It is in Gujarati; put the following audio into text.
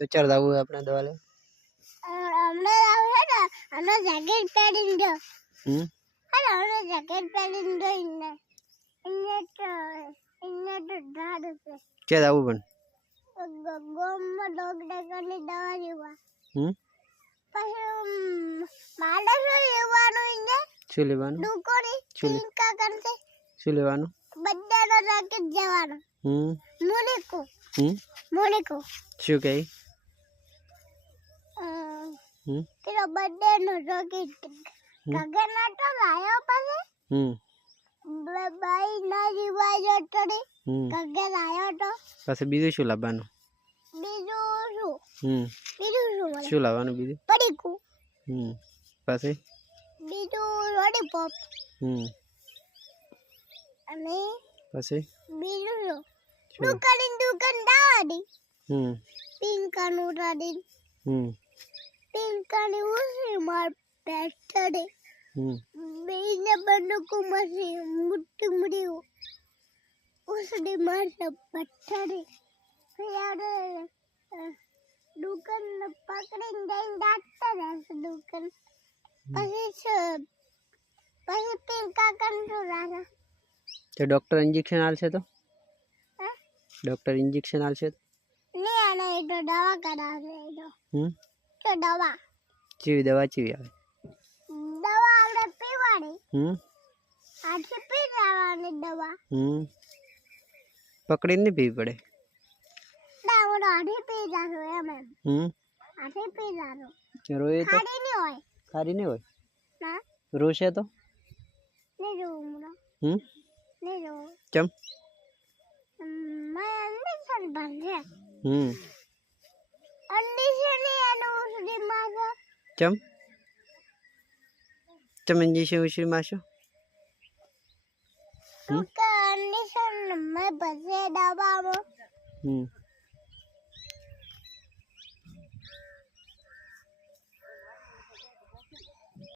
તો ચાલ આવું આપણે દવા લે हमने है ना हमने जैकेट पहन दो है ना हमने जैकेट पहन दो इन्हें तो ढाड से ચાલ આવું પણ गोम में डॉक्टर करने दवा लेवा પછી માડા શું લેવાનું ઇને શું લેવાનું દુકોની ટીકા કરતે શું લેવાનું બધાનો રાકેટ જવાનો મોનિકો શું કહે તેરો બધાનો રાકેટ ગગના તો લાયો પછી બાઈ ના જીવાજો તો ને ગગન લાયો તો પછી બીજું શું લાવવાનું બીજું શું લાવવાનું બીજું પડીકું પછી બીજું લોલીપોપ અને પછી બીજું દુકાન દાવાની પિંકાનું રાડી પિંકાની ઉસી માર પેટડે બેને બંદૂક મસી મુટ્ટી મુડી ઉસડી માર પથ્થરે ફિયાડે દુકાન પકડીને જઈને ડાક્ટર હશે દુકાન પછી પિંકા કંટુ રાના તો ડોક્ટર ઇન્જેક્શન આલશે તો ડોક્ટર ઇન્જેક્શન આલશે ને આને તો દવા કરાવે તો દવા ચીવી દવા ચીવી આવે દવા આપણે પીવાની આથી પી જવાની દવા પકડીને પીવી પડે ના હું આથી પી જાનો એમ આથી પી જાનો રોએ તો ખારી નહીં હોય ખારી નહીં હોય ના રોશે તો નહીં જોવું નહીં જોવું કેમ मैं अंडीशन बंधे अंडीशन ही अनुसरी मासा કેમ इंजेक्शन उसी माशो तो का अंडीशन मैं बसे दवा मो